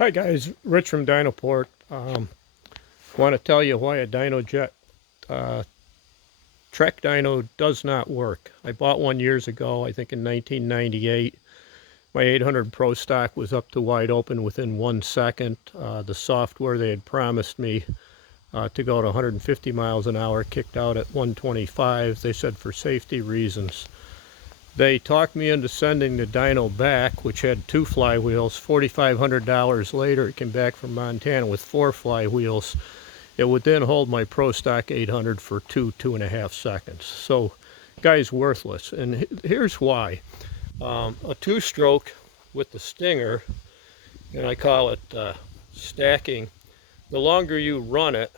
Hi guys, Rich from Dynoport. Want to tell you why a DynoJet Trek dyno does not work. I bought one years ago, I think in 1998. My 800 Pro stock was up to wide open within 1 second. The software they had promised me to go to 150 miles an hour kicked out at 125. They said for safety reasons. They talked me into sending the dyno back, which had 2 flywheels. $4,500 later, it came back from Montana with 4 flywheels. It would then hold my Pro Stock 800 for 2.5 seconds. So, guys, worthless. And here's why. A 2-stroke with the stinger, and I call it stacking. The longer you run it,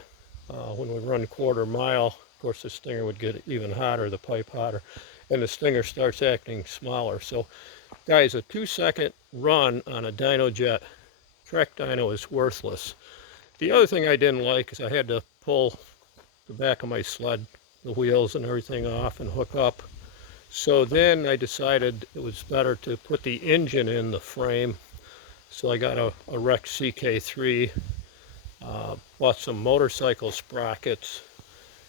when we run quarter mile, of course the stinger would get even hotter, the pipe hotter, and the stinger starts acting smaller. So guys, a 2-second run on a DynoJet Trek dyno is worthless. The other thing I didn't like is I had to pull the back of my sled, the wheels and everything off and hook up. So then I decided it was better to put the engine in the frame. So I got a Rex CK3, bought some motorcycle sprockets.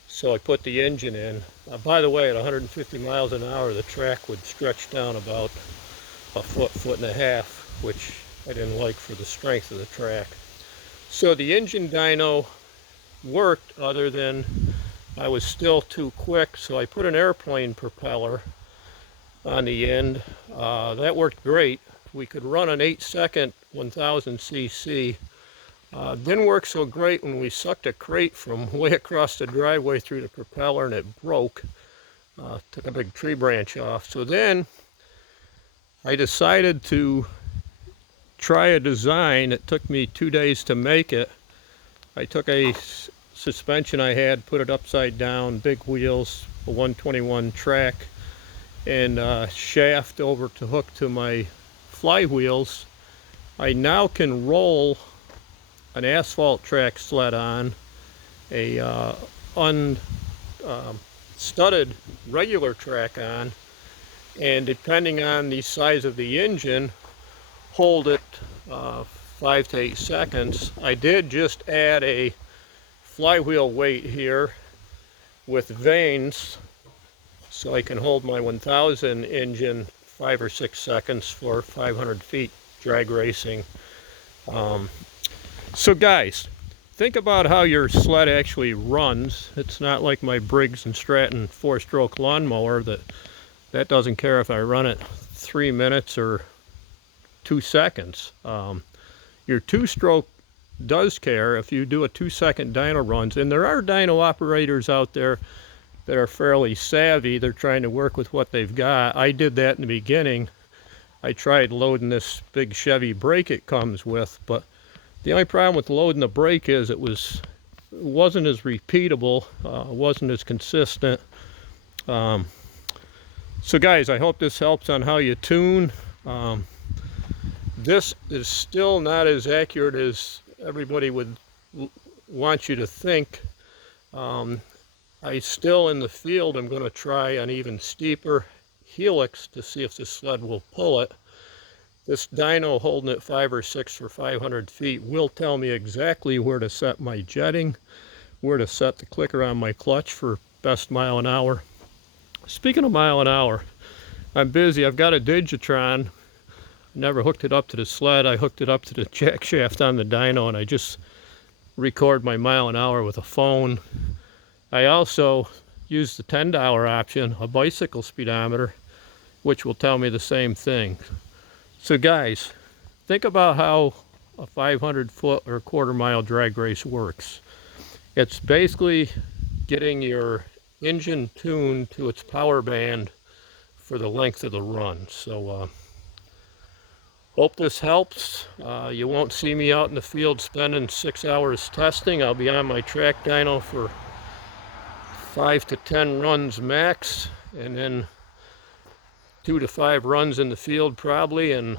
So I put the engine in. By the way, at 150 miles an hour, the track would stretch down about a foot and a half, which I didn't like for the strength of the track. So the engine dyno worked, other than I was still too quick, so I put an airplane propeller on the end. That worked great. We could run an 8-second 1000 cc. Didn't work so great when we sucked a crate from way across the driveway through the propeller and it broke. Took a big tree branch off. So then I decided to try a design. It took me 2 days to make it. I took a suspension I had, put it upside down, big wheels, a 121 track, and shaft over to hook to my flywheels. I now can roll an asphalt track sled on, a studded regular track on, and depending on the size of the engine, hold it 5 to 8 seconds. I did just add a flywheel weight here with vanes, so I can hold my 1000 engine 5 or 6 seconds for 500 feet drag racing. So guys, think about how your sled actually runs. It's not like my Briggs & Stratton 4-stroke lawnmower that doesn't care if I run it 3 minutes or 2 seconds. Your 2-stroke does care if you do a 2-second dyno runs, and there are dyno operators out there that are fairly savvy. They're trying to work with what they've got. I did that in the beginning. I tried loading this big Chevy brake it comes with, but the only problem with loading the brake is it wasn't as repeatable, wasn't as consistent. So guys, I hope this helps on how you tune. This is still not as accurate as everybody would want you to think. I still, in the field, I'm going to try an even steeper helix to see if the sled will pull it. This dyno holding at 5 or 6 for 500 feet will tell me exactly where to set my jetting, where to set the clicker on my clutch for best mile an hour. Speaking of mile an hour, I'm busy. I've got a Digitron. Never hooked it up to the sled. I hooked it up to the jack shaft on the dyno, and I just record my mile an hour with a phone. I also use the $10 option, a bicycle speedometer, which will tell me the same thing. So guys, think about how a 500-foot or quarter-mile drag race works. It's basically getting your engine tuned to its power band for the length of the run. So hope this helps. You won't see me out in the field spending 6 hours testing. I'll be on my track dyno for 5 to 10 runs max, and then 2 to 5 runs in the field probably, and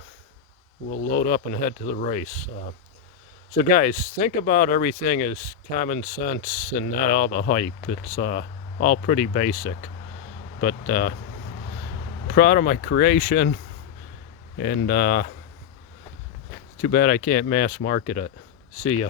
we'll load up and head to the race. So guys, think about everything as common sense and not all the hype. It's all pretty basic, but proud of my creation, and Too bad I can't mass market it. See ya.